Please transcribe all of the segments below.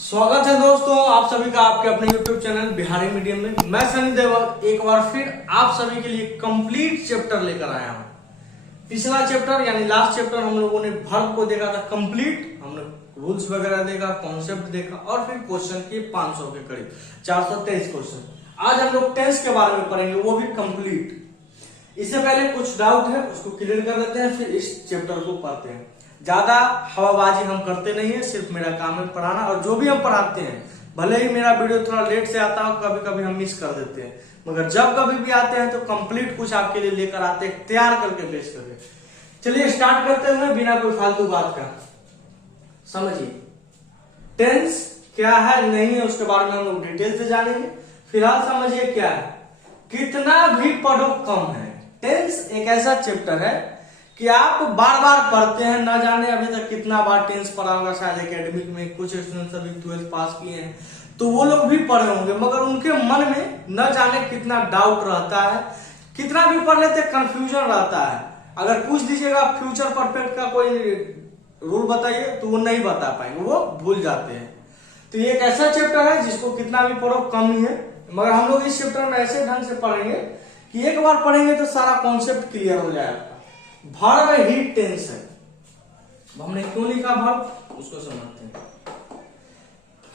स्वागत है दोस्तों आप सभी का आपके अपने YouTube चैनल बिहारी मीडियम में। मैं सनी देवल एक बार फिर आप सभी के लिए कंप्लीट चैप्टर लेकर आया हूं। पिछला चैप्टर यानी लास्ट चैप्टर हम लोगों ने वर्ब को देखा था कंप्लीट, हमने रूल्स वगैरह देखा, कॉन्सेप्ट देखा और फिर क्वेश्चन के 500 के करीब 423 क्वेश्चन। आज हम लोग टेंस के बारे में पढ़ेंगे, वो भी कंप्लीट। इससे पहले कुछ डाउट है उसको क्लियर कर लेते हैं, फिर इस चैप्टर को पढ़ते हैं। ज्यादा हवाबाजी हम करते नहीं है, सिर्फ मेरा काम है पढ़ाना। और जो भी हम पढ़ाते हैं, भले ही मेरा वीडियो थोड़ा लेट से आता हो, कभी कभी हम मिस कर देते हैं, मगर जब कभी भी आते हैं तो कंप्लीट कुछ आपके लिए लेकर आते हैं, तैयार करके पेश करके। चलिए स्टार्ट करते हुए बिना कोई फालतू बात का समझिए टेंस क्या है नहीं है, उसके बारे में हम लोग डिटेल से जानेंगे। फिलहाल समझिए क्या है, कितना भी पढ़ो कम है। टेंस एक ऐसा चैप्टर है कि आप बार बार पढ़ते हैं, न जाने अभी तक कितना बार टेंस पढ़ा होगा। शायद एकेडमिक में कुछ स्टूडेंट्स अभी 12th पास किए हैं तो वो लोग भी पढ़े होंगे, मगर उनके मन में न जाने कितना डाउट रहता है, कितना भी पढ़ लेते कंफ्यूजन रहता है। अगर पूछ दीजिएगा फ्यूचर परफेक्ट का कोई रूल बताइए तो वो नहीं बता पाएंगे, वो भूल जाते हैं। तो ये एक ऐसा चैप्टर है जिसको कितना भी पढ़ो कम ही है, मगर हम लोग इस चैप्टर में ऐसे ढंग से पढ़ेंगे कि एक बार पढ़ेंगे तो सारा कॉन्सेप्ट क्लियर हो जाएगा। वर्ब ही टेंस है। हमने क्यों लिखा वर्ब उसको समझते हैं।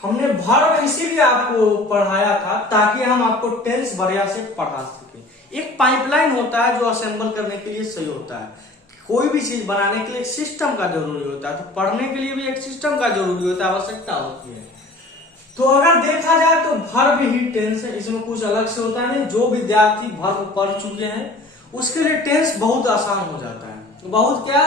हमने वर्ब इसीलिए आपको पढ़ाया था ताकि हम आपको टेंस बढ़िया से पढ़ा सके। एक पाइपलाइन होता है जो असेंबल करने के लिए सही होता है। कोई भी चीज बनाने के लिए एक सिस्टम का जरूरी होता है, तो पढ़ने के लिए भी एक सिस्टम का जरूरी होता है, आवश्यकता होती है। तो अगर देखा जाए तो वर्ब ही टेंस है, इसमें कुछ अलग से होता नहीं। जो विद्यार्थी वर्ब पढ़ चुके हैं उसके लिए टेंस बहुत आसान हो जाता है। बहुत क्या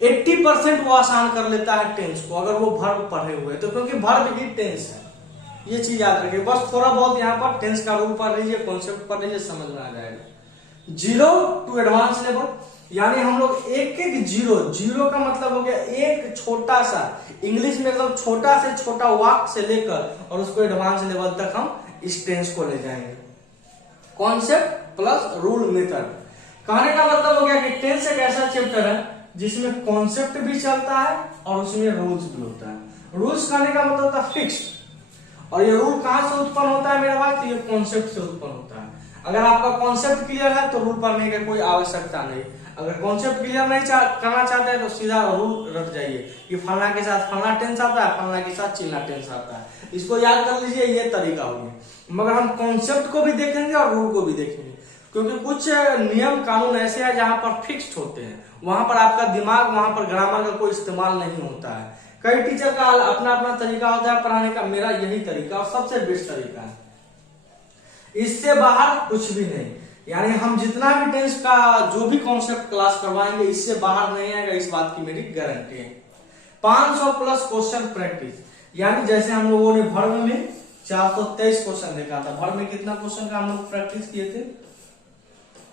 80% वो आसान कर लेता है टेंस को, अगर वो वर्ब पढ़े हुए तो, क्योंकि वर्ब ही टेंस है। ये चीज याद रखिए। बस थोड़ा बहुत यहाँ पर टेंस का रूल पढ़ लीजिए, कॉन्सेप्ट पढ़ लीजिए, समझ में आ जाएगा। 0 to एडवांस लेवल, यानी हम लोग एक एक जीरो का मतलब हो गया एक छोटा सा, इंग्लिश में एकदम छोटा से छोटा वाक्य से लेकर और उसको एडवांस लेवल तक हम इस टेंस को ले जाएंगे। Concept plus rule method. कहने का मतलब हो गया कि टेंस एक ऐसा चैप्टर है जिसमें कॉन्सेप्ट भी चलता है और उसमें रूल्स भी होता है। रूल्स कहने का मतलब होता है फिक्स्ड, और ये रूल कहां से उत्पन्न होता है मेरे भाई, तो ये कॉन्सेप्ट से उत्पन्न होता है। अगर आपका कॉन्सेप्ट क्लियर है तो रूल पढ़ने की कोई आवश्यकता नहीं। अगर कॉन्सेप्ट क्लियर नहीं करना चाहते हैं तो सीधा रूल रट जाइए कि फलना के साथ फलना टेंस आता है, फलना के साथ चिल्ला टेंस आता है। इसको याद कर लीजिए, ये तरीका हो गया। मगर हम कॉन्सेप्ट को भी देखेंगे और रूल को भी देखेंगे, क्योंकि कुछ नियम कानून ऐसे हैं जहां पर फिक्स्ड होते हैं, वहां पर आपका दिमाग, वहां पर ग्रामर का कोई इस्तेमाल नहीं होता है। कई टीचर का अपना अपना तरीका होता है पढ़ाने का, मेरा यही तरीका और सबसे बेस्ट तरीका है। इससे बाहर कुछ भी नहीं। यानी हम जितना भी टेंस का जो भी कॉन्सेप्ट क्लास करवाएंगे इससे बाहर नहीं आएगा, इस बात की मेरी गारंटी है। 500 प्लस क्वेश्चन प्रैक्टिस, यानी जैसे हम लोगों ने वर्ब में 423 क्वेश्चन देखा था। वर्ब में कितना क्वेश्चन का हम लोग प्रैक्टिस किए थे?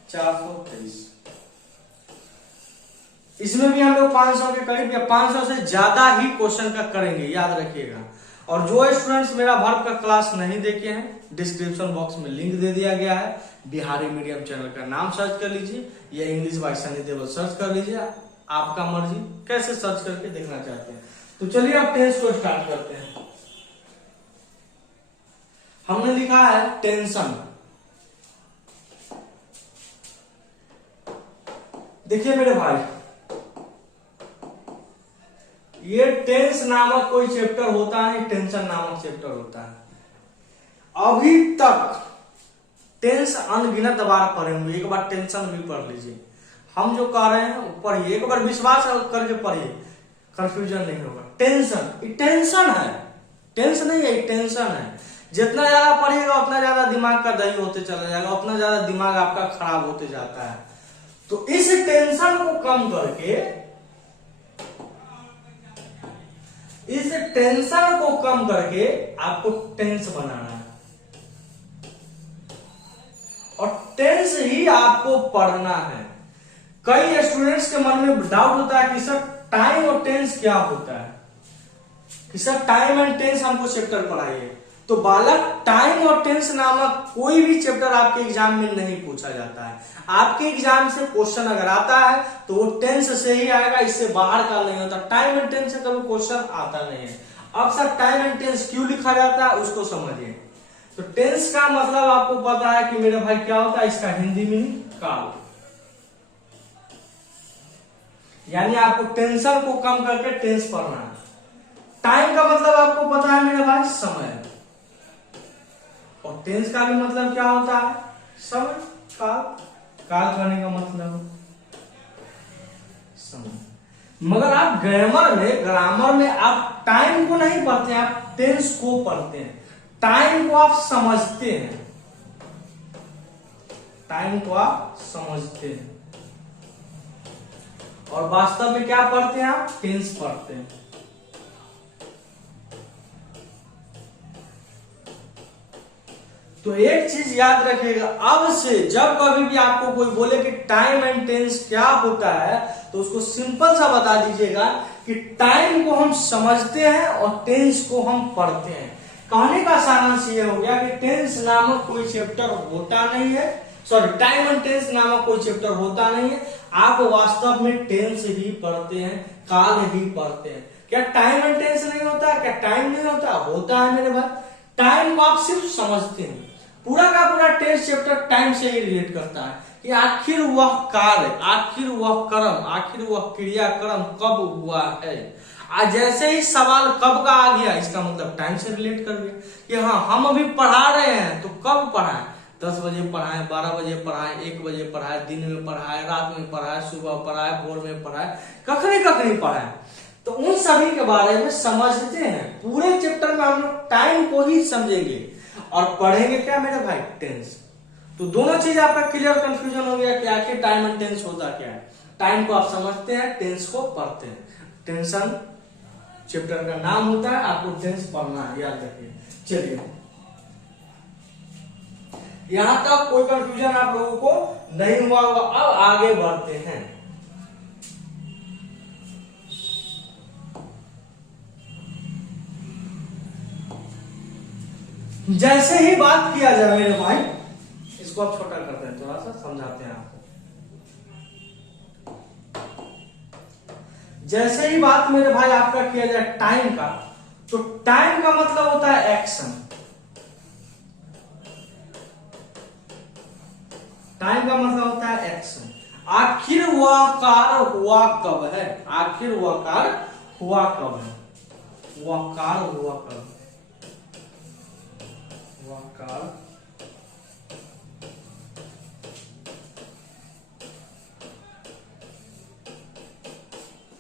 423। इसमें भी हम लोग 500 के करीब या 500 से ज्यादा ही क्वेश्चन का करेंगे, याद रखिएगा। और जो स्टूडेंट्स मेरा वर्ब का क्लास नहीं देखे हैं, डिस्क्रिप्शन बॉक्स में लिंक दे दिया गया है। बिहारी मीडियम चैनल का नाम सर्च कर लीजिए या English by Sunny Deol search कर लीजिए, आपका मर्जी कैसे सर्च करके देखना चाहते हैं। तो चलिए अब टेंस को स्टार्ट करते हैं। हमने लिखा है टेंशन। देखिए मेरे भाई, ये टेंस नामक कोई चैप्टर होता है, टेंशन नामक चैप्टर होता है। अभी तक टेंस अनगिनत बार पढ़े होंगे, एक बार टेंशन भी पढ़ लीजिए। हम जो कह रहे हैं पढ़िए, एक बार विश्वास करके पढ़िए, कंफ्यूजन नहीं होगा। टेंशन है, टेंस नहीं है, टेंशन है। जितना ज्यादा पढ़िएगा उतना ज्यादा दिमाग का दही होते चला जाएगा, उतना ज्यादा दिमाग आपका खराब होते जाता है। तो इस टेंशन को कम करके, इस टेंशन को कम करके आपको टेंस बनाना है, और टेंस ही आपको पढ़ना है। कई स्टूडेंट्स के मन में डाउट होता है कि सर टाइम और टेंस क्या होता है, कि सर टाइम एंड टेंस हमको चैप्टर पढ़ाइए। तो बालक, टाइम और टेंस नामक कोई भी चैप्टर आपके एग्जाम में नहीं पूछा जाता है। आपके एग्जाम से क्वेश्चन अगर आता है तो वो टेंस से ही आएगा, इससे बाहर का नहीं होता। टाइम एंड टेंस से कभी क्वेश्चन आता नहीं है। अब सर टाइम एंड टेंस क्यों लिखा जाता है उसको समझिए। तो टेंस का मतलब आपको पता है कि मेरे भाई क्या होता है, इसका हिंदी मीनिंग काल, यानी आपको टेंशन को कम करके टेंस पढ़ना है। टाइम का मतलब आपको पता है मेरे भाई समय, और टेंस का भी मतलब क्या होता है, समय, काल। काल करने का मतलब समय। मगर आप ग्रामर में आप टाइम को नहीं पढ़ते हैं, आप टेंस को पढ़ते हैं। टाइम को आप समझते हैं, टाइम को आप समझते हैं, और वास्तव में क्या पढ़ते हैं आप, टेंस पढ़ते हैं। तो एक चीज याद रखिएगा, अब से जब कभी भी आपको कोई बोले कि टाइम एंड टेंस क्या होता है, तो उसको सिंपल सा बता दीजिएगा कि टाइम को हम समझते हैं और टेंस को हम पढ़ते हैं। कहने का सारांश ये हो गया कि टेंस नामक कोई चैप्टर होता नहीं है, सॉरी टाइम एंड टेंस नामक कोई चैप्टर होता नहीं है। आप वास्तव में टेंस ही पढ़ते हैं, काल ही पढ़ते हैं। क्या टाइम एंड टेंस नहीं होता है? क्या टाइम नहीं होता? होता है मेरे भाई। टाइम को आप सिर्फ समझते हैं। पूरा का पूरा टेंस चैप्टर टाइम से ही रिलेट करता है कि आखिर वह कार्य, आखिर वह कर्म, आखिर वह क्रियाक्रम कब हुआ है। आज जैसे ही सवाल कब का आ गया, इसका मतलब टाइम से रिलेट कर गया कि हाँ हम अभी पढ़ा रहे हैं, तो कब पढ़ाएं, 10 बजे पढ़ाएं, 12 बजे पढ़ाएं, 1 बजे पढ़ाएं, दिन में पढ़ाएं, रात में पढ़ाएं, सुबह पढ़ाएं, भोर में पढ़ाएं, कखनी कखनी पढ़ाएं। तो उन सभी के बारे में समझते हैं। पूरे चैप्टर में हम लोग टाइम को ही समझेंगे और पढ़ेंगे क्या मेरे भाई, टेंस। तो दोनों चीज आपका क्लियर कंफ्यूजन हो गया कि आखिर टाइम एंड टेंस होता क्या है। टाइम को आप समझते हैं, टेंस को पढ़ते हैं। टेंशन चैप्टर का नाम होता है, आपको टेंस पढ़ना है, याद रखिए। चलिए, यहां तक कोई कंफ्यूजन आप लोगों को नहीं हुआ होगा। अब आगे बढ़ते हैं। जैसे ही बात किया जाए मेरे भाई, इसको आप छोटा करते हैं, थोड़ा सा समझाते हैं आपको। जैसे ही बात मेरे भाई आपका किया जाए टाइम का, तो टाइम का मतलब होता है एक्शन। टाइम का मतलब होता है एक्शन। आखिर वह कार्य हुआ कब है, आखिर वह कार्य हुआ कब है, वह कार्य हुआ कब, वह कार्य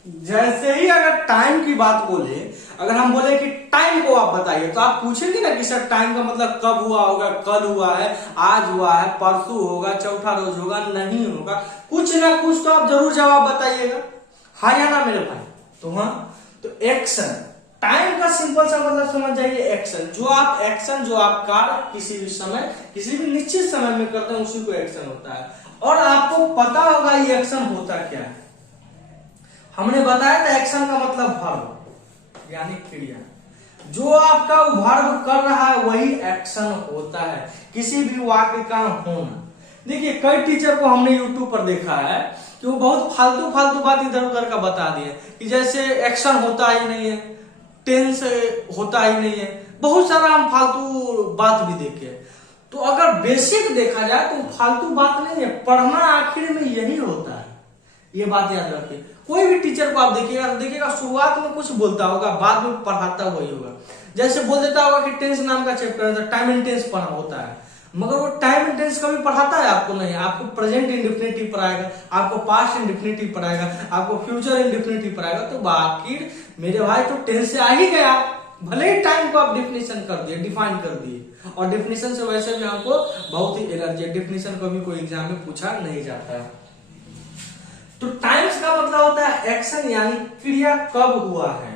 जैसे ही अगर टाइम की बात बोले, अगर हम बोले कि टाइम को आप बताइए, तो आप पूछेंगे ना कि सर टाइम का मतलब कब हुआ होगा, कल हुआ है, आज हुआ है, परसों होगा, चौथा रोज होगा, नहीं होगा, कुछ ना कुछ तो आप जरूर जवाब बताइएगा, हाँ या ना मेरे भाई। तो हाँ, तो एक्शन, टाइम का सिंपल सा मतलब समझ जाइए, एक्शन। जो आप एक्शन, जो आप कार्य किसी भी समय, किसी भी निश्चित समय में करते हैं, उसी को एक्शन होता है। और आपको पता होगा ये एक्शन होता क्या है। हमने बताया था एक्शन का मतलब वर्ब, यानी क्रिया। जो आपका वर्ब कर रहा है वही एक्शन होता है, किसी भी वाक्य का होना। देखिए, कई टीचर को हमने यूट्यूब पर देखा है कि वो बहुत फालतू फालतू बात इधर उधर का बता दिए, कि जैसे एक्शन होता ही नहीं है, टेंस होता ही नहीं है, बहुत सारा हम फालतू बात भी देखे। तो अगर बेसिक देखा जाए तो फालतू बात नहीं है, पढ़ना आखिर में यही होता है, ये बात याद रखिए। कोई भी टीचर को आप देखिएगा शुरुआत में कुछ बोलता होगा, बाद में पढ़ाता वही होगा। जैसे बोल देता होगा कि टेंस नाम का चैप्टर है, टाइम एंड टेंस पढ़ा होता है, मगर वो टाइम एंड टेंस कभी पढ़ाता है आपको नहीं। आपको प्रेजेंट इंडेफिनिटिव पढ़ाएगा, आपको पास्ट इंडेफिनिटिव पढ़ाएगा, आपको फ्यूचर इंडेफिनिटिव पढ़ाएगा। तो बाकी मेरे भाई तो टेंस से आ ही गया, भले ही टाइम को आप डिफिनेशन कर दिए, डिफाइन कर दिए, और डिफिनेशन से वैसे भी हमको बहुत ही एलर्जी है, डिफिनेशन कभी कोई एग्जाम में पूछा नहीं जाता है। तो टाइम्स का मतलब होता है एक्शन, यानी क्रिया कब हुआ है।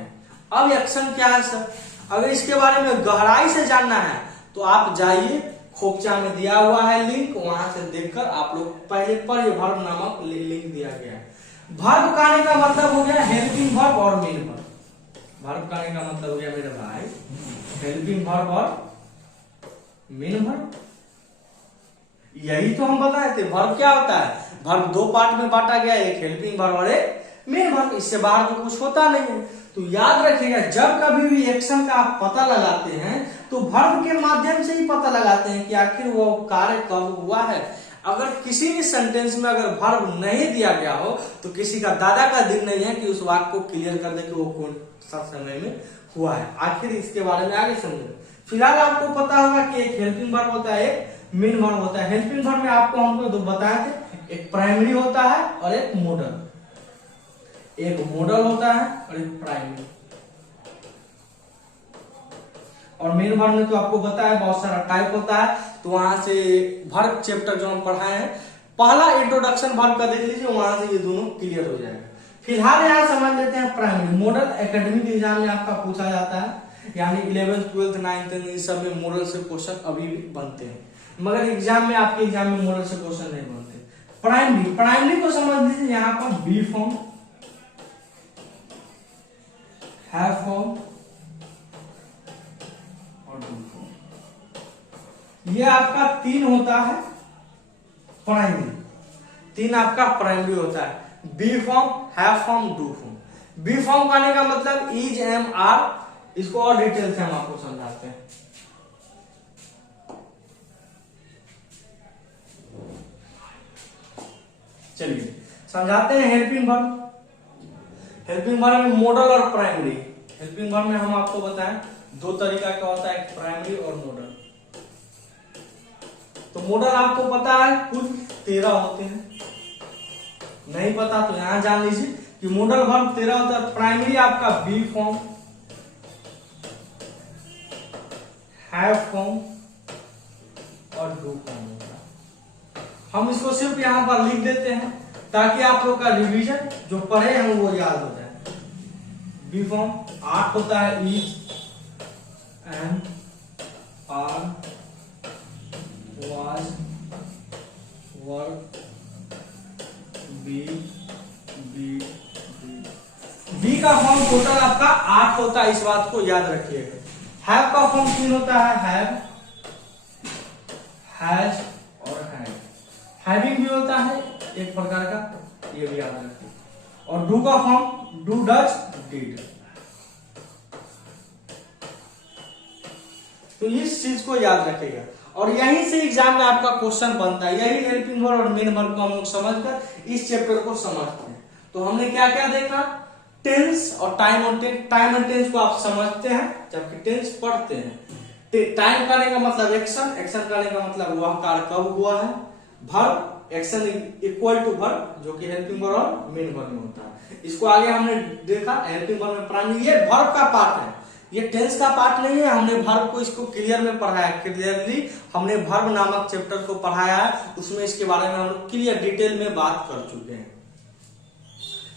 अब एक्शन क्या है सर, अगर इसके बारे में गहराई से जानना है तो आप जाइए, खोपचा में दिया हुआ है लिंक, वहां से देखकर आप लोग पहले पढ़िए। वर्ब नामक लिंक दिया गया है। वर्ब कहने का मतलब हो गया हेल्पिंग वर्ब और मेन वर्ब। वर्ब कहने का मतलब हो गया मेरे भाई हेल्पिंग वर्ब और मेन वर्ब। यही तो हम बताए थे। वर्ब क्या होता है, वर्ब दो पार्ट में बांटा गया, एक हेल्पिंग वर्ब और एक मेन वर्ब। इससे बाहर तो कुछ होता नहीं है। तो याद रखिएगा, जब कभी भी एक्शन का आप पता लगाते हैं तो वर्ब के माध्यम से ही पता लगाते हैं कि आखिर वो कार्य कब हुआ है। अगर किसी भी सेंटेंस में अगर वर्ब नहीं दिया गया हो तो किसी का दादा का दिन नहीं है कि उस वाक्य को क्लियर कर दे कि वो कौन सा समय में हुआ है। आखिर इसके बारे में आगे समझो। फिलहाल आपको पता होगा कि एक हेल्पिंग वर्ब होता है, एक मेन वर्ब होता है। हेल्पिंग वर्ब में आपको हमको दो बताए थे, एक प्राइमरी होता है और एक मॉडल। एक मॉडल होता है और एक प्राइमरी। और मेन वर्ब में तो आपको बताया बहुत सारा टाइप होता है, तो वहां से वर्ब चैप्टर जो हम पढ़ाए हैं, पहला इंट्रोडक्शन वर्ब का देख लीजिए, वहां से ये दोनों क्लियर हो जाएगा। फिलहाल यहाँ समझ लेते हैं प्राइमरी। मॉडल एकेडमिक एग्जाम में आपका पूछा जाता है, यानी 11th 12th 9th इस सब में मॉडल से क्वेश्चन अभी भी बनते हैं, मगर एग्जाम में आपके एग्जाम में मॉडल से क्वेश्चन नहीं बनते। प्राइमरी, प्राइमरी को समझ लीजिए यहाँ पर बी फॉर्म, हैव फॉर्म और डू फॉर्म। ये आपका तीन होता है प्राइमरी, तीन आपका प्राइमरी होता है, be form, have form, do form. Be form कहने का मतलब इज, एम, आर, इसको और डिटेल से हम आपको समझाते हैं। चलिए समझाते हैं हेल्पिंग वर्ब। हेल्पिंग वर्ब में मॉडल और प्राइमरी। हेल्पिंग वर्ब में हम आपको बताएं दो तरीका का होता है, एक प्राइमरी और मॉडल। तो मॉडल आपको पता है कुल 13 होते हैं, नहीं पता तो यहां जान लीजिए कि मॉडल वर्ब 13 होता है। प्राइमरी आपका बी फॉर्म, हैव फॉर्म और डू फॉर्म होता है। हम इसको सिर्फ यहां पर लिख देते हैं ताकि आप लोग का रिवीजन जो पढ़े हैं वो याद हो जाए। बी फॉर्म 8 होता है, is, am, are, was, were, be, be, be का फॉर्म टोटल आपका 8 होता है, इस बात को याद रखिएगा। हैव का फॉर्म 3 होता है, हैव, हैज और हैड। हैविंग भी होता है एक प्रकार का, ये भी याद रखिए। और डू का फॉर्म डू, डज, डिड। तो इस चीज को याद रखिएगा और यहीं से एग्जाम में आपका क्वेश्चन बनता है। यही हेल्पिंग वर्ब और मेन वर्ब को हम लोग समझकर इस चैप्टर को समझते हैं। तो हमने क्या क्या देखा, टेंस और टाइम और टेंस। टाइम और टेंस को आप समझते हैं जबकि टेंस पढ़ते हैं। टाइम करने का मतलब एक्शन, एक्शन करने का मतलब वह कार्य कब हुआ है। Verb, action equal to verb, जो कि हेल्पिंग वर्ब और मेन वर्ब में होता है। इसको आगे हमने देखा, हेल्पिंग वर्ब में प्राइमरी, ये वर्ब का पार्ट है, ये टेंस का पार्ट नहीं है। हमने वर्ब को इसको क्लियर में पढ़ाया, क्लियरली हमने वर्ब नामक चैप्टर को पढ़ाया है, उसमें इसके बारे में हम लोग क्लियर डिटेल में बात कर चुके हैं।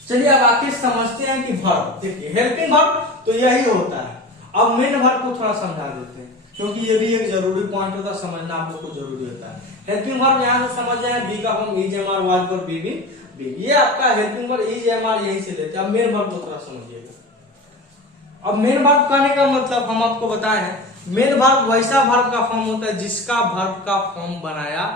चलिए अब आखिर समझते हैं कि वर्ब, देखिए हेल्पिंग वर्ब तो यही होता है। अब मेन वर्ब को थोड़ा समझा देते हैं क्योंकि ये भी एक जरूरी पॉइंट होता है, समझना आप लोग को जरूरी होता है। हेल्पिंग वर्ब यहां से समझ जाए, बी का form is, am, are, was और बी, बी, ये आपका helping verb is, am, are यहीं से लेते हैं। अब मेन वर्ब को थोड़ा समझिएगा। अब मेन वर्ब कहने का मतलब हम आपको बताए हैं, मेन वर्ब वैसा वर्ब का फॉर्म होता है जिसका वर्ब का फॉर्म बनाया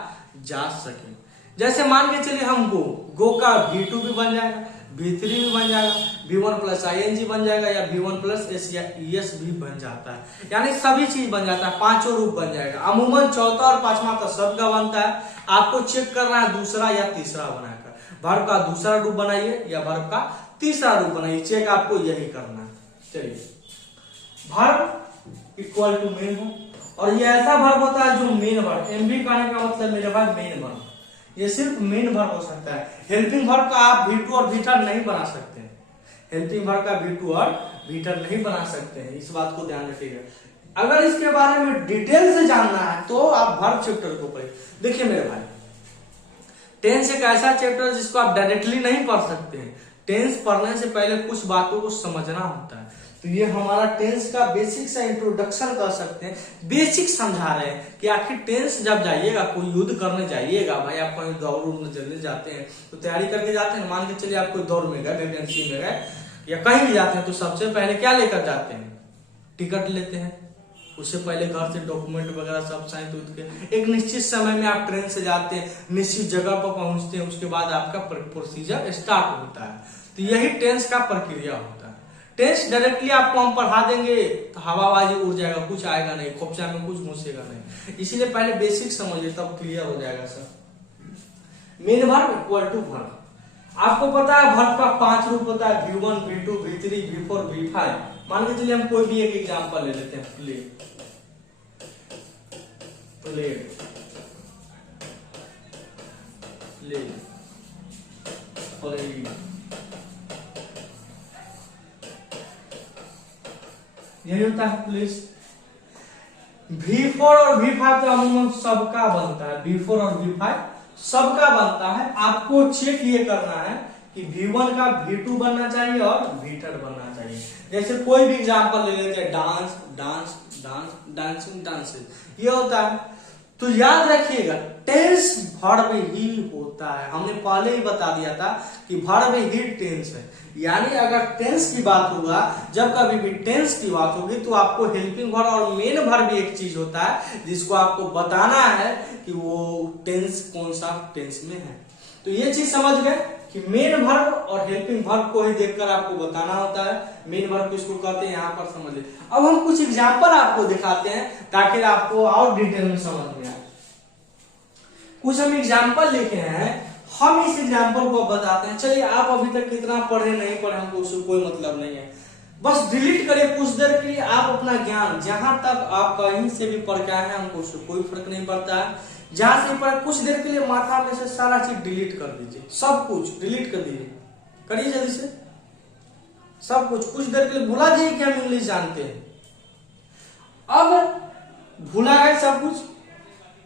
जा सके। जैसे मान के चलिए हम गो का V2 भी बन जाएगा, V3 भी बन जाएगा, V1 प्लस ING बन जाएगा या V1 प्लस S या ES भी बन जाता है, यानी सभी चीज बन जाता है, पांचों रूप बन जाएगा। अमूमन चौथा और पांचवा तो सबका बनता है। आपको चेक करना है दूसरा या तीसरा बनाकर, वर्ब का दूसरा रूप बनाइए या वर्ब का तीसरा रूप बनाइए, चेक आपको यही करना है। चलिए, verb equal to main verb, और ये ऐसा वर्ब होता है जो मेन वर्ब, MV कहने का मतलब मेरे पास मेन वर्ब, ये सिर्फ मेन वर्ब हो सकता है। हेल्पिंग वर्ब का आप V2 और V3 नहीं बना सकते हैं, हेल्पिंग वर्ब का V2 और V3 नहीं बना सकते हैं, इस बात को ध्यान रखिएगा। अगर इसके बारे में डिटेल से जानना है तो आप वर्ब चैप्टर को पढ़िए। देखिए मेरे भाई, टेंस एक ऐसा चैप्टर जिसको आप डायरेक्टली नहीं पढ़ सकते हैं, टेंस पढ़ने से पहले कुछ बातों को समझना होता है। तो ये हमारा टेंस का बेसिक सा इंट्रोडक्शन कर सकते हैं, बेसिक समझा रहे हैं कि आखिर टेंस जब जाइएगा, कोई युद्ध करने जाइएगा, भाई आप कहीं दौड़ में जल्दी जाते हैं तो तैयारी करके जाते हैं। मान के चलिए आप कोई दौड़ में गए, वैकेंसी में गए या कहीं भी जाते हैं तो सबसे पहले क्या लेकर जाते हैं, टिकट लेते हैं। उससे पहले घर से डॉक्यूमेंट वगैरह सब साइन दूध के एक निश्चित समय में आप ट्रेन से जाते हैं, निश्चित जगह पर पहुंचते हैं, उसके बाद आपका प्रोसीजर स्टार्ट होता है। तो यही टेंस का प्रक्रिया होता है। टेंस डायरेक्टली आपको हम पढ़ा देंगे तो हवाबाजी उड़ जाएगा, कुछ आएगा नहीं, खोपचा में कुछ घुसेगा नहीं। इसीलिए पहले बेसिक समझिए तब क्लियर हो जाएगा sir. Main verb equal to verb. आपको पता है वर्ब का 5 रूप होता है, V1, V2, V3, V4, V5। मान के चलिए हम कोई भी एक एग्जांपल ले लेते हैं, प्लेट। प्लेट प्लेट प्लेट यही होता है प्लेस। V4 और V5 तो अमूमन सबका बनता है, V4 और V5 सबका बनता है। आपको चेक ये करना है कि V1 का V2 बनना चाहिए और V3 बनना चाहिए। जैसे कोई भी एग्जांपल ले लेते हैं, dance dance dance dancing dances, ये होता है। तो याद रखिएगा टेंस वर्ब ही होता है। हमने पहले ही बता दिया था कि वर्ब ही टेंस है। यानी अगर टेंस की बात होगा, जब कभी भी टेंस की बात होगी तो आपको हेल्पिंग वर्ब और मेन वर्ब भी एक चीज होता है जिसको आपको बताना है कि वो टेंस कौन सा टेंस में है। तो ये चीज समझ गए कि मेन वर्ब और हेल्पिंग वर्ब को ही देखकर आपको बताना होता है। मेन वर्ब किसको कहते हैं यहाँ पर समझ ले। अब हम कुछ एग्जांपल आपको दिखाते हैं ताकि आपको और डिटेल में समझ में आए। कुछ हम एग्जांपल लिखे हैं, हम इस एग्जांपल को बताते हैं। चलिए आप अभी तक कितना पढ़े नहीं पढ़े हमको उससे कोई मतलब नहीं है, बस डिलीट करिए कुछ देर के लिए। आप अपना ज्ञान जहां तक आप कहीं से भी पढ़ के आए हैं हमको उससे कोई फर्क नहीं पड़ता है। जहां से पढ़े कुछ देर के लिए माथा में से सारा चीज डिलीट कर दीजिए, सब कुछ डिलीट कर दीजिए, करिए जल्दी से सब कुछ देर के लिए भुला जाइए कि हम इंग्लिश जानते हैं। अब भुला गए सब कुछ,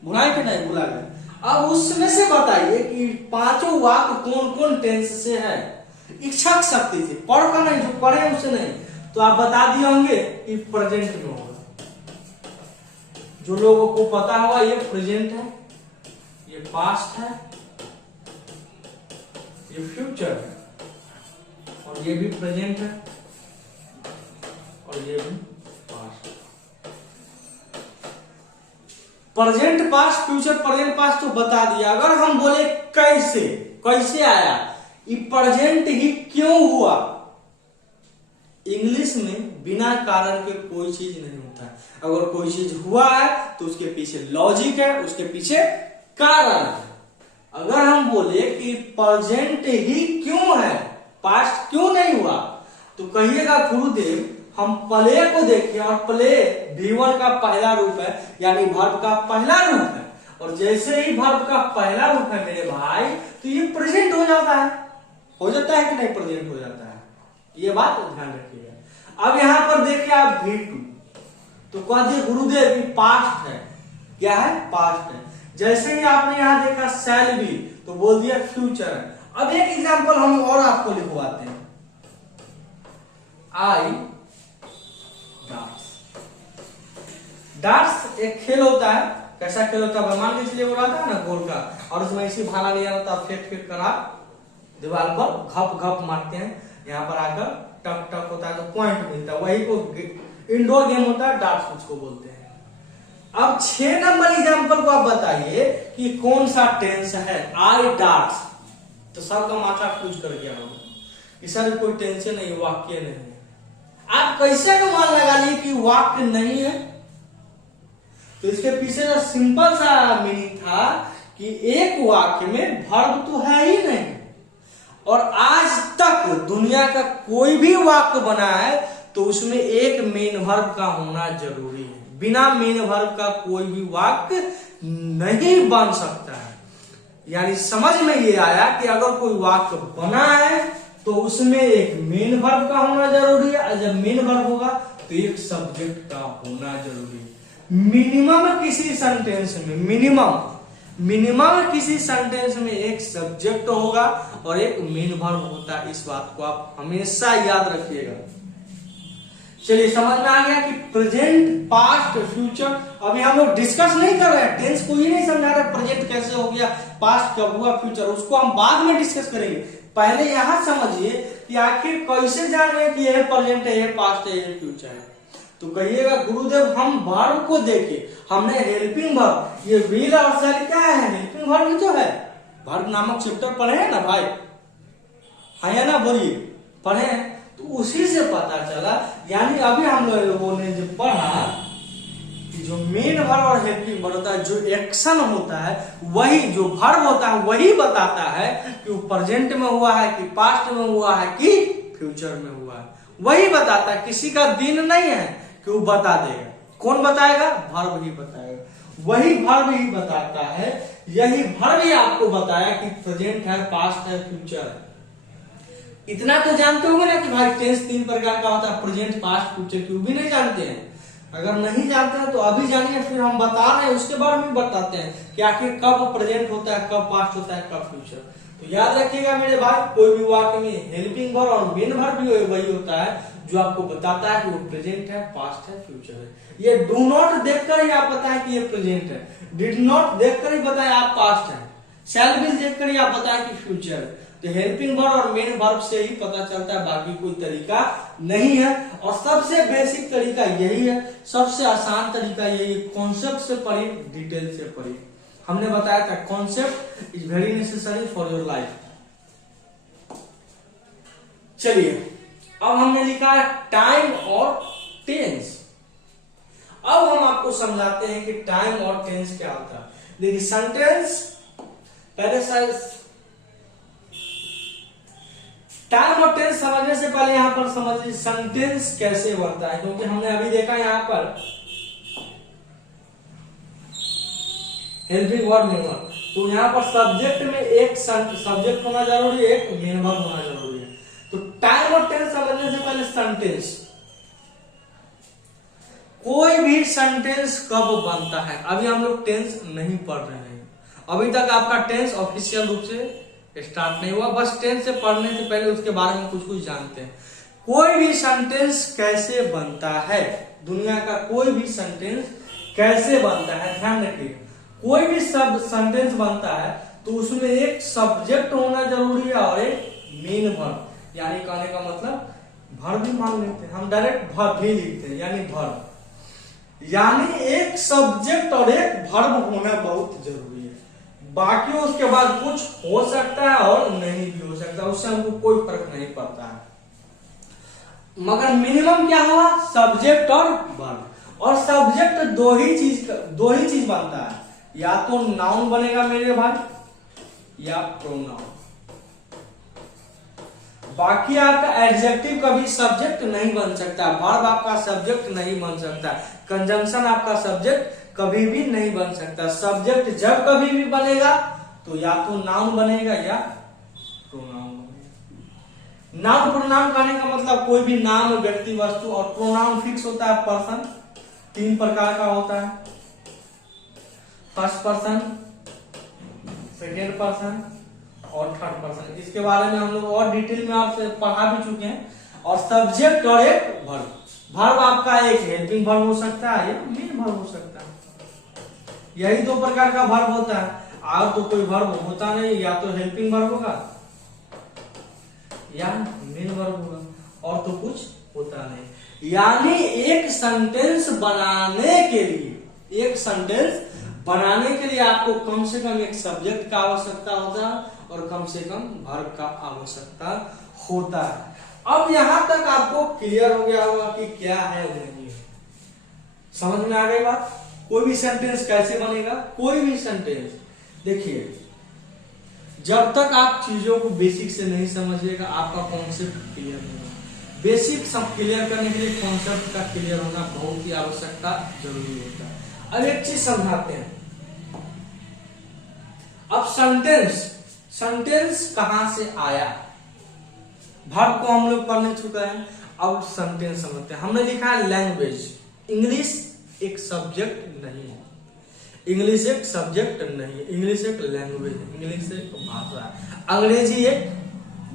भुलाए कि नहीं भुला गए। अब उसमें से बताइए कि पांचों वाक्य कौन कौन टेंस से है, इच्छा शक्ति से, पढ़ कर नहीं, जो पढ़े उसे नहीं। तो आप बता दिए होंगे कि प्रेजेंट में होगा। जो लोगों को पता होगा ये प्रेजेंट है, ये पास्ट है, ये फ्यूचर है, और ये भी प्रेजेंट है, और ये भी past. Present past future present past तो बता दिया। अगर हम बोले कैसे, कैसे आया, ये प्रेजेंट ही क्यों हुआ, इंग्लिश में बिना कारण के कोई चीज नहीं होता है। अगर कोई चीज हुआ है तो उसके पीछे लॉजिक है, उसके पीछे कारण है। अगर हम बोले कि प्रेजेंट ही क्यों है, पास्ट क्यों नहीं हुआ, तो कहिएगा गुरुदेव हम प्ले को देखिए, और प्ले V1 का पहला रूप है, यानी वर्ब का पहला रूप है। और जैसे ही वर्ब का पहला रूप है मेरे भाई, तो ये प्रेजेंट हो जाता है। हो जाता है कि नहीं, प्रेजेंट हो जाता है। ये बात ध्यान रखिएगा। अब यहां पर देखिए आप V2, तो कह दिए गुरुदेव की पास्ट है, क्या है, पास्ट है। जैसे ही आपने यहां देखा शैल बी, तो बोल दिया फ्यूचर है। अब एक एग्जांपल हम और आपको लिखवाते हैं, आई डांस। डांस एक खेल होता है, कैसा खेल होता है, मान के चलिए वो रहता है ना गोल का, और उसमें ऐसी भाला लिया होता है, फेंक फेंक कर आप दीवार पर घप घप मारते हैं, यहाँ पर आकर टक टक होता है तो पॉइंट मिलता है, वही को इंडोर गेम होता है, डार्ट्स उसको बोलते हैं। अब 6 नंबर एग्जांपल को आप बताइए कि कौन सा टेंस है, आई डार्ट्स। तो सबका माथा पूछ कर गया होगा कि सर कोई टेंशन नहीं, वाक्य नहीं है। आप कैसे अनुमान लगा लिए कि वाक्य नहीं है? तो इसके पीछे जो सिंपल सा मीनिंग था कि एक वाक्य में वर्ब तो है ही नहीं, और आज तक दुनिया का कोई भी वाक्य बना है तो उसमें एक मेन वर्ब का होना जरूरी है। बिना मेन वर्ब का कोई भी वाक्य नहीं बन सकता है। यानी समझ में ये आया कि अगर कोई वाक्य बना है तो उसमें एक मेन वर्ब का होना जरूरी है, और जब मेन वर्ब होगा तो एक सब्जेक्ट का होना जरूरी है। मिनिमम किसी सेंटेंस में, मिनिमम किसी सेंटेंस में एक सब्जेक्ट होगा और एक मेन वर्ब होता है। इस बात को आप हमेशा याद रखिएगा। चलिए समझ में आ गया कि प्रेजेंट, पास्ट, फ्यूचर। अभी हम लोग डिस्कस नहीं कर रहे हैं, टेंस को ही नहीं समझा रहे, प्रेजेंट कैसे हो गया, पास्ट कब हुआ, फ्यूचर, उसको हम बाद में डिस्कस करेंगे। पहले यहां समझिए कि आखिर कैसे जान रहे कि यह प्रेजेंट है, यह पास्ट है, यह फ्यूचर है। तो कहिएगा गुरुदेव हम वर्ब को देखे, हमने हेल्पिंग वर्ब, ये विल और शैल क्या है, हेल्पिंग वर्ब जो है। वर्ब नामक चैप्टर पढ़े हैं ना भाई, है ना, बोलिए पढ़े हैं। तो उसी से पता चला, यानी अभी हम लोगों ने जो पढ़ा कि जो मेन वर्ब और हेल्पिंग वर्ब होता है, जो एक्शन होता है वही, जो वर्ब होता है वही बताता है कि वो प्रेजेंट में हुआ है कि पास्ट में हुआ है कि फ्यूचर में हुआ है, वही बताता है। किसी का दिन नहीं है कि वो बता देगा। कौन बताएगा? वर्ब ही बताएगा। वही वर्ब ही बताता है। यही वर्ब ही आपको बताया कि प्रेजेंट है, पास्ट है, फ्यूचर है। इतना तो जानते होंगे ना कि भाई टेंस 3 प्रकार का होता है, प्रेजेंट, पास्ट, फ्यूचर। क्यों भी नहीं जानते हैं? अगर नहीं जानते हैं तो अभी जानिए, फिर हम बता रहे हैं उसके बारे में बताते हैं कि आखिर कब प्रेजेंट होता है, कब पास्ट होता है, कब फ्यूचर। तो याद रखिएगा मेरे भाई, कोई भी वाक्य में हेल्पिंग वर्ब और मेन वर्ब भी वही होता है जो आपको बताता है कि वो प्रेजेंट है, पास्ट है, फ्यूचर है। ये डू नॉट देखकर ही आप बताएं कि ये प्रेजेंट है, डिड नॉट देखकर ही बताएं आप पास्ट है, शैल विल देखकर ही आप बताएं कि फ्यूचर है। तो हेल्पिंग वर्ब और मेन वर्ब से ही पता चलता है, बाकी कोई तरीका नहीं है। और सबसे बेसिक तरीका यही है, सबसे आसान तरीका यही है। कॉन्सेप्ट से पढ़िए, डिटेल से पढ़िए। हमने बताया था concept is very necessary for your life. चलिए, अब हमने लिखा है टाइम और टेंस। अब हम आपको समझाते हैं कि टाइम और टेंस क्या होता है। देखिए, सेंटेंस पहले टाइम और टेंस समझने से पहले यहां पर समझ लीजिए सेंटेंस कैसे बनता है, क्योंकि हमने अभी देखा यहां पर हेल्पिंग वर्ब, मेन वर्ब। तो यहां पर सब्जेक्ट में एक सब्जेक्ट होना जरूरी है, एक मेन वर्ब होना जरूरी है। तो टाइम और टेंस समझने से पहले सेंटेंस, कोई भी सेंटेंस कब बनता है। अभी हम लोग टेंस नहीं पढ़ रहे हैं, अभी तक आपका टेंस ऑफिशियल रूप से स्टार्ट नहीं हुआ, बस टेंस से पढ़ने से पहले उसके बारे में कुछ कुछ जानते हैं। कोई भी सेंटेंस कैसे बनता है, दुनिया का कोई भी सेंटेंस कैसे बनता है, ध्यान रखिए। कोई भी सेंटेंस बनता है तो उसमें एक सब्जेक्ट होना जरूरी है और एक मेन वर्ब, यानी कहने का मतलब वर्ब भी मान लेते हैं हम, डायरेक्ट वर्ब भी लिखते हैं, यानी वर्ब, यानी एक सब्जेक्ट और एक वर्ब होना बहुत जरूरी है। बाकी उसके बाद कुछ हो सकता है और नहीं भी हो सकता, उससे हमको कोई फर्क नहीं पड़ता है। मगर मिनिमम क्या हुआ? सब्जेक्ट और वर्ब। और सब्जेक्ट दो ही चीज बनता है, या तो नाउन बनेगा मेरे भाई या प्रोनाउन। बाकी आपका एडजेक्टिव कभी सब्जेक्ट नहीं बन सकता, वर्ब आपका सब्जेक्ट नहीं बन सकता, कंजंक्शन आपका सब्जेक्ट कभी भी नहीं बन सकता। सब्जेक्ट जब कभी भी बनेगा तो या तो नाउन बनेगा या प्रोनाउन बनेगा। नाउन प्रोनाउन कहने का मतलब कोई भी नाम, व्यक्ति, वस्तु, और प्रोनाउन फिक्स होता है, पर्सन। 3 प्रकार का होता है, फर्स्ट पर्सन, सेकेंड पर्सन और थर्ड पर्सन। इसके बारे में हम लोग और डिटेल में आपसे पढ़ा भी चुके हैं। और सब्जेक्ट और एक वर्ब। वर्ब आपका एक हेल्पिंग वर्ब हो सकता है या मेन वर्ब हो सकता है, यही 2 प्रकार का वर्ब होता है। और तो कोई वर्ब होता नहीं, या तो हेल्पिंग वर्ब होगा या मेन वर्ब होगा, और तो कुछ होता नहीं। यानी एक सेंटेंस बनाने के लिए आपको कम से कम एक सब्जेक्ट का आवश्यकता होता है और कम से कम वर्ब का आवश्यकता होता है। अब यहां तक आपको क्लियर हो गया होगा कि क्या है नहीं है, समझ में आ गई बात। कोई भी सेंटेंस कैसे बनेगा, कोई भी सेंटेंस, देखिए, जब तक आप चीजों को बेसिक से नहीं समझिएगा आपका कॉन्सेप्ट क्लियर नहीं होगा। बेसिक सब क्लियर करने के लिए कॉन्सेप्ट का क्लियर होना बहुत ही आवश्यकता जरूरी होता है। अब एक चीज समझाते हैं। अब सेंटेंस कहां से आया, वर्ब को हम लोग पढ़ने चुके हैं, अब सेंटेंस समझते हैं। हमने लिखा है लैंग्वेज। इंग्लिश एक सब्जेक्ट नहीं है, इंग्लिश एक सब्जेक्ट नहीं है, इंग्लिश एक लैंग्वेज है, इंग्लिश एक भाषा है, अंग्रेजी एक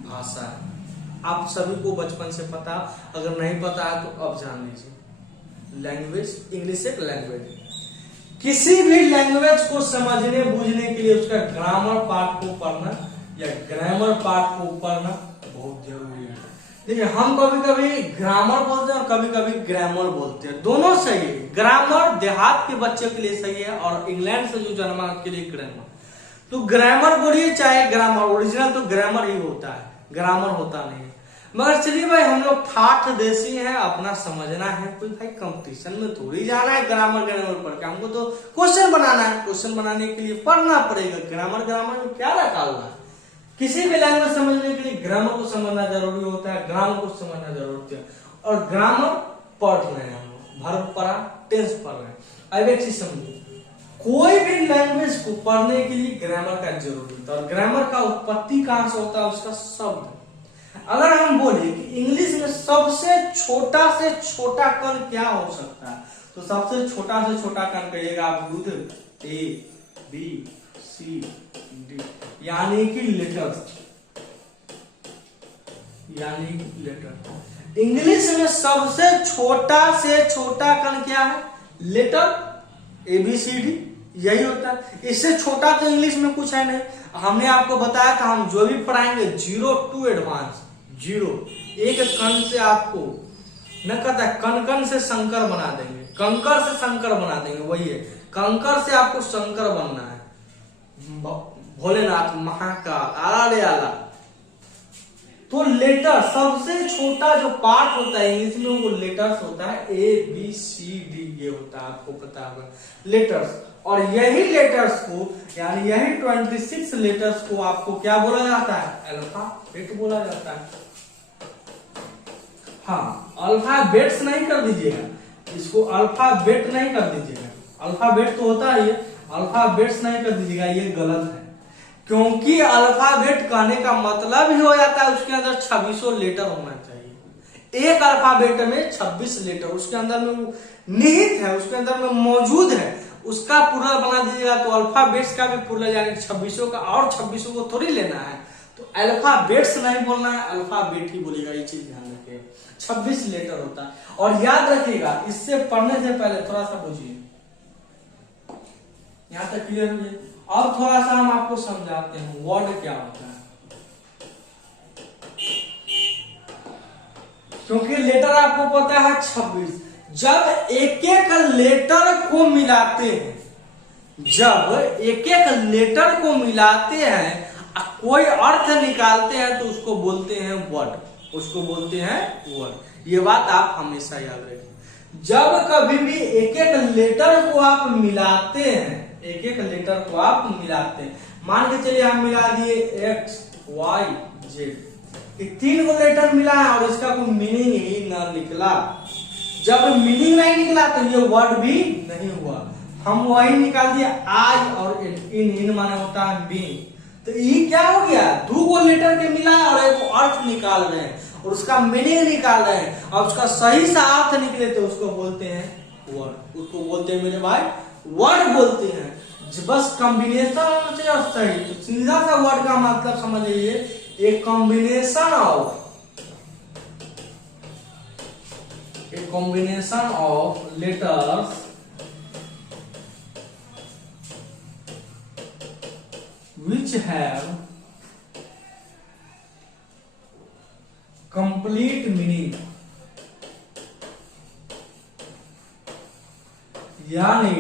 भाषा है। आप सभी को बचपन से पता, अगर नहीं पता है तो अब जान लीजिए। लैंग्वेज, इंग्लिश एक लैंग्वेज है। किसी भी लैंग्वेज को समझने बूझने के लिए उसका ग्रामर पार्ट को पढ़ना या ग्रामर पार्ट को पढ़ना बहुत जरूरी है। देखिए, हम कभी कभी ग्रामर बोलते हैं और कभी कभी ग्रामर बोलते हैं, दोनों सही है। ग्रामर देहात के बच्चे के लिए सही है और इंग्लैंड से जो जन्मा के लिए ग्रामर। तो ग्रामर बोलिए चाहे ग्रामर, ओरिजिनल तो ग्रामर ही होता है, ग्रामर होता नहीं है। मगर चलिए भाई, हम लोग ठाठ देसी हैं, अपना समझना है, कोई भाई कंपटीशन में थोड़ी जाना है ग्रामर ग्रामर पढ़ के। हमको तो क्वेश्चन बनाना है, क्वेश्चन बनाने के लिए पढ़ना पड़ेगा। ग्रामर ग्रामर में क्या निकालना है? किसी भी लैंग्वेज समझने के लिए ग्रामर को समझना जरूरी होता है, ग्रामर को समझना जरूरी है। और ग्रामर पढ़ रहे हैं हम लोग, वर्ब पढ़ा, टेंस पढ़ रहे हैं। अब एक चीज समझिए, कोई भी लैंग्वेज को पढ़ने के लिए ग्रामर का जरूरी होता है। और ग्रामर का उत्पत्ति कहां से होता है? उसका शब्द। अगर हम बोले कि इंग्लिश में सबसे छोटा कण क्या हो सकता है, तो सबसे छोटा कण कहिएगा आप दूध, ए बी सी डी, यानी कि लेटर्स, लेटर। इंग्लिश में सबसे छोटा कण क्या है? Letter, A B C D, यही होता है। इससे छोटा तो इंग्लिश में कुछ है नहीं। हमने आपको बताया था, हम जो भी पढ़ाएंगे 0 to एडवांस, 0 एक कण से आपको न कहता है, कण से शंकर बना देंगे, कंकर से शंकर बना देंगे, वही है, कंकर से आपको शंकर बनना है। भोलेनाथ, महाकाल, आला आला। तो लेटर, सबसे छोटा जो पार्ट होता है इंग्लिश में, वो लेटर्स होता है, ए बी सी डी, ये होता है, आपको पता होगा लेटर्स। और यही लेटर्स को, यानी यही 26 लेटर्स को आपको क्या बोला जाता है? अल्फाबेट बोला जाता है। हाँ, अल्फाबेट्स नहीं कर दीजिएगा, इसको अल्फाबेट नहीं कर दीजिएगा। अल्फाबेट तो होता है ये, अल्फाबेट्स नहीं कर दीजिएगा, ये गलत है। क्योंकि अल्फाबेट कहने का मतलब ही हो जाता है उसके अंदर 26 लेटर होना चाहिए। एक अल्फाबेट में 26 लेटर उसके अंदर में निहित है, उसके अंदर में मौजूद है, उसका प्लुरल बना दीजिएगा तो अल्फाबेट्स का भी प्लुरल, यानी 26 का, और 26 को थोड़ी लेना है। तो अल्फाबेट्स नहीं बोलना है, अल्फाबेट ही बोलेगा, ये चीज ध्यान रखिए। 26 लेटर होता है। और याद रखिएगा, इससे पढ़ने से पहले थोड़ा सा बुझिए, यहां तक क्लियर हो जाए। अब थोड़ा सा हम आपको समझाते हैं वर्ड क्या होता है, क्योंकि लेटर आपको पता है 26। जब एक एक लेटर को मिलाते हैं, जब एक एक लेटर को मिलाते हैं, कोई अर्थ निकालते हैं, तो उसको बोलते हैं वर्ड, उसको बोलते हैं वर्ड। ये बात आप हमेशा याद रखें। जब कभी भी एक एक लेटर को आप मिलाते हैं, एक एक लेटर को आप मिलाते हैं, मान के चलिए हम मिला दिए एक्स वाई जेड, 3 को लेटर मिला है और इसका कोई मीनिंग ही ना निकला। जब मीनिंग नहीं निकला तो ये वर्ड भी नहीं हुआ। हम वही निकाल दिया आई और इन माने होता है बीइंग। तो ये क्या हो गया? 2 लेटर के मिला और एक अर्थ निकाल रहे हैं और उसका मीनिंग निकाल रहे हैं, और उसका सही सा अर्थ निकले तो उसको बोलते हैं वर्ड। उसको बोलते हैं मेरे भाई वर्ड बोलते हैं। बस कॉम्बिनेशन होना चाहिए और सही। तो सीधा सा वर्ड का मतलब समझ लीजिए, एक combination of letters which have complete meaning, यानी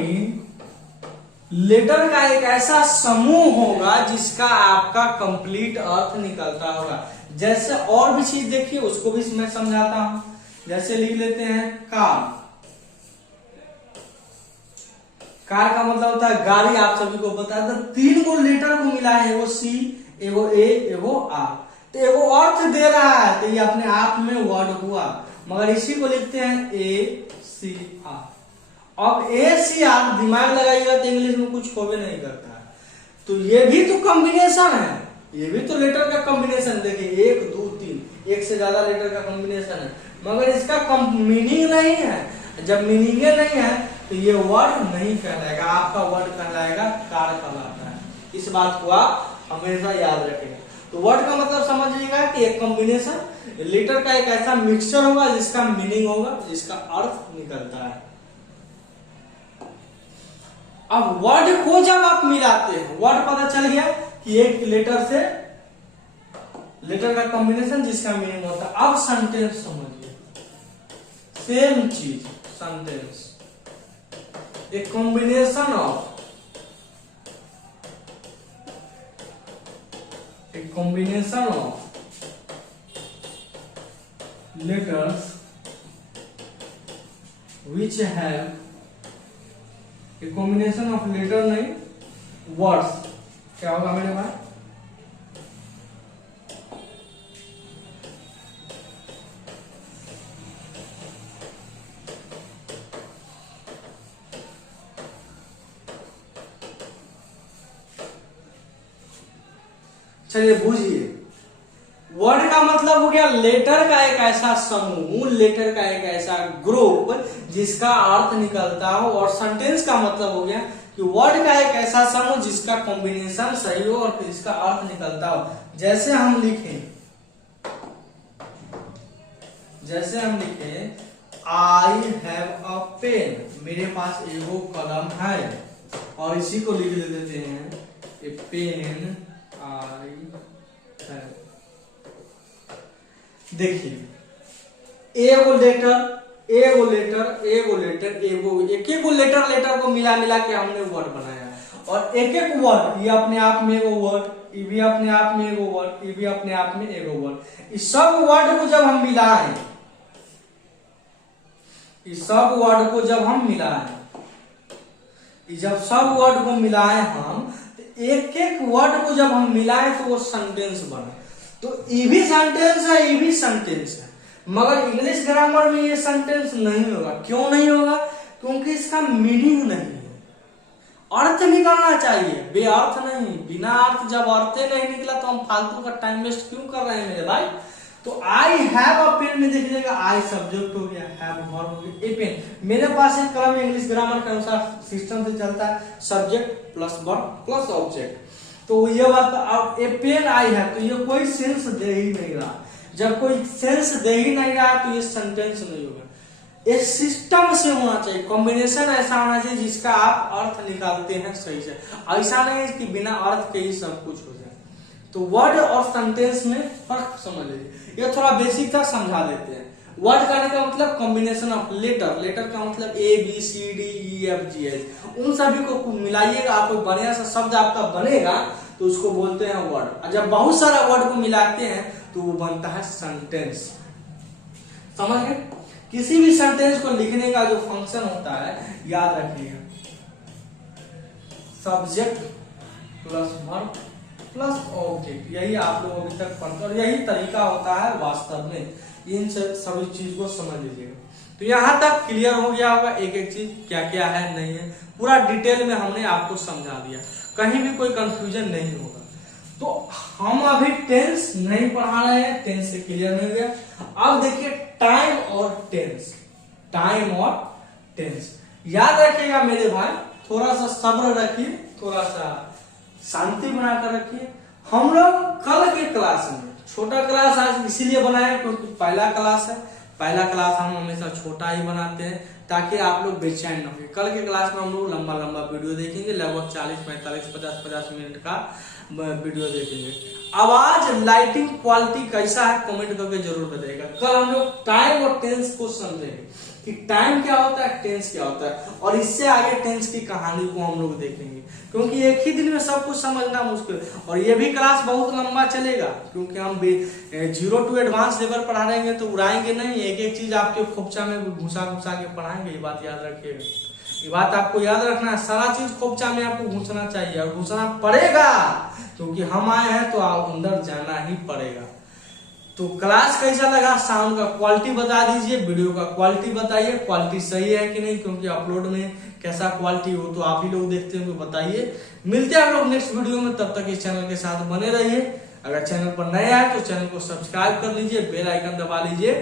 लेटर का एक ऐसा समूह होगा जिसका आपका कंप्लीट अर्थ निकलता होगा। जैसे और भी चीज देखिए, उसको भी मैं समझाता हूं। जैसे लिख लेते हैं कार। कार का मतलब होता है गाड़ी, आप सभी को पता है। तो 3 को लेटर को मिला है, एगो सी, एगो ए, एगो आर, तो एगो अर्थ दे रहा है, तो ये अपने आप में वर्ड हुआ। मगर इसी को लिखते हैं ए सी आर। अब ए सी आर दिमाग लगाइएगा तो इंग्लिश में कुछ होवे नहीं करता है। तो ये भी तो कॉम्बिनेशन है, ये भी तो लेटर का कॉम्बिनेशन। देखिए 1 2 3, एक से ज्यादा लेटर का कॉम्बिनेशन है, मगर इसका मीनिंग नहीं है। जब मीनिंग नहीं है तो ये वर्ड नहीं कहलाएगा, आपका वर्ड कहलाएगा कार कहलाता है। इस बात को आप हमेशा याद रखेंगे। तो वर्ड का मतलब समझिएगा कि एक कॉम्बिनेशन, लेटर का एक ऐसा मिक्सचर होगा जिसका मीनिंग होगा, जिसका अर्थ निकलता है। अब वर्ड को जब आप मिलाते हैं, वर्ड पता चल गया कि एक लेटर से लेटर का कॉम्बिनेशन जिसका मीनिंग होता है। अब सेंटेंस समझिए, सेम चीज, सेंटेंस एक combination of letters which have a combination of letter नहीं वर्ड्स, क्या होगा मेरे भाई? चलिए बूझिए, वर्ड का मतलब हो गया लेटर का एक ऐसा समूह, लेटर का एक ऐसा ग्रुप जिसका अर्थ निकलता हो, और सेंटेंस का मतलब हो गया कि वर्ड का एक ऐसा समूह जिसका कॉम्बिनेशन सही हो और जिसका अर्थ निकलता हो। जैसे हम लिखें आई हैव अ पेन, मेरे पास एगो कलम है, और इसी को लिख देते हैं ए पेन आई है। देखिए एगो लेटर एगो लेटर एगो लेटर एगो एक एक लेटर को मिला के हमने वर्ड बनाया, और एक एक वर्ड ये अपने आप में एगो वर्ड, ये भी अपने आप में एगो वर्ड, ये भी अपने आप में एगो वर्ड। इस सब वर्ड को जब हम मिलाएं, इस सब वर्ड को जब हम मिलाएं, जब सब वर्ड को मिलाएं हम, एक एक वर्ड को जब हम मिलाएं तो वो सेंटेंस बने। तो ये भी सेंटेंस है, ये भी सेंटेंस है, मगर इंग्लिश ग्रामर में ये सेंटेंस नहीं होगा। क्यों नहीं होगा? क्योंकि इसका मीनिंग नहीं है, अर्थ निकलना चाहिए, बेअर्थ नहीं। बिना अर्थ जब अर्थ नहीं निकला तो हम फालतू का टाइम वेस्ट क्यों कर रहे हैं मेरे भाई? तो आई हैव अ पेन में देखिएगा, आई सब्जेक्ट हो गया, हैव वर्ब हो गया, ए पेन। मेरे पास एक कलम इंग्लिश ग्रामर के अनुसार सिस्टम से चलता है, subject plus verb plus object. तो ये बात, ए पेन आई है, तो ये कोई सेंस दे ही नहीं रहा। जब कोई सेंस दे ही नहीं रहा तो ये सेंटेंस नहीं होगा। ये सिस्टम से होना चाहिए, कॉम्बिनेशन ऐसा होना चाहिए जिसका आप अर्थ निकालते हैं सही से। ऐसा नहीं है कि बिना अर्थ के ही सब कुछ हो जाए। तो वर्ड और सेंटेंस में फर्क समझ लीजिए, ये थोड़ा बेसिक था, समझा देते हैं। वर्ड का मतलब कॉम्बिनेशन ऑफ लेटर, लेटर का मतलब A B C D E F G H, उन सभी को मिलाइएगा, आपको बढ़िया सा शब्द आपका बनेगा तो उसको बोलते हैं वर्ड। और जब बहुत सारा वर्ड को मिलाते हैं तो वो बनता है सेंटेंस। समझ गए? किसी भी सेंटेंस को लिखने का जो फंक्शन होता है, याद रखिएगा, subject plus verb plus object, यही आप लोग अभी तक पढ़ते, और यही तरीका होता है वास्तव में। इन सभी चीज को समझ लीजिएगा। तो यहाँ तक क्लियर हो गया होगा एक एक चीज क्या क्या है नहीं है, पूरा डिटेल में हमने आपको समझा दिया, कहीं भी कोई कंफ्यूजन नहीं होगा। तो हम अभी टेंस नहीं पढ़ा रहे हैं, टेंस से क्लियर नहीं हो गया। अब देखिए टाइम और टेंस, टाइम और टेंस याद रखिएगा मेरे भाई, थोड़ा सा सब्र रखिए, थोड़ा सा शांति बनाकर रखिए। हम लोग कल के क्लास में, छोटा क्लास आज इसीलिए बनाया क्योंकि पहला क्लास है, पहला क्लास हम हमेशा छोटा ही बनाते हैं ताकि आप लोग बेचैन न हो। कल के क्लास में हम लोग लंबा लंबा वीडियो देखेंगे, लगभग 40, 45, 50 मिनट का वीडियो देखेंगे। आवाज लाइटिंग क्वालिटी कैसा है कमेंट करके जरूर बताइएगा। कल हम लोग टाइम और टेंस को समझेंगे कि टाइम क्या होता है, टेंस क्या होता है, और इससे आगे टेंस की कहानी को हम लोग देखेंगे, क्योंकि एक ही दिन में सब कुछ समझना मुश्किल। और ये भी क्लास बहुत लंबा चलेगा क्योंकि हम 0 to एडवांस लेवल पढ़ा रहेंगे तो उड़ाएंगे नहीं, एक एक चीज आपके खोपचा में घुसा के पढ़ाएंगे। ये बात याद रखिएगा, ये बात आपको याद रखना है। सारा चीज खोपचा में आपको घुसना चाहिए और घुसना पड़ेगा, क्योंकि हम आए हैं तो अंदर जाना ही पड़ेगा। तो क्लास कैसा लगा, साउंड का क्वालिटी बता दीजिए, वीडियो का क्वालिटी बताइए, क्वालिटी सही है कि नहीं, क्योंकि अपलोड में कैसा क्वालिटी हो तो आप ही लोग देखते हो, बताइए। मिलते हैं हम लोग नेक्स्ट वीडियो में, तब तक इस चैनल के साथ बने रहिए। अगर चैनल पर नए आए तो चैनल को सब्सक्राइब कर लीजिए, बेल आइकन दबा लीजिए।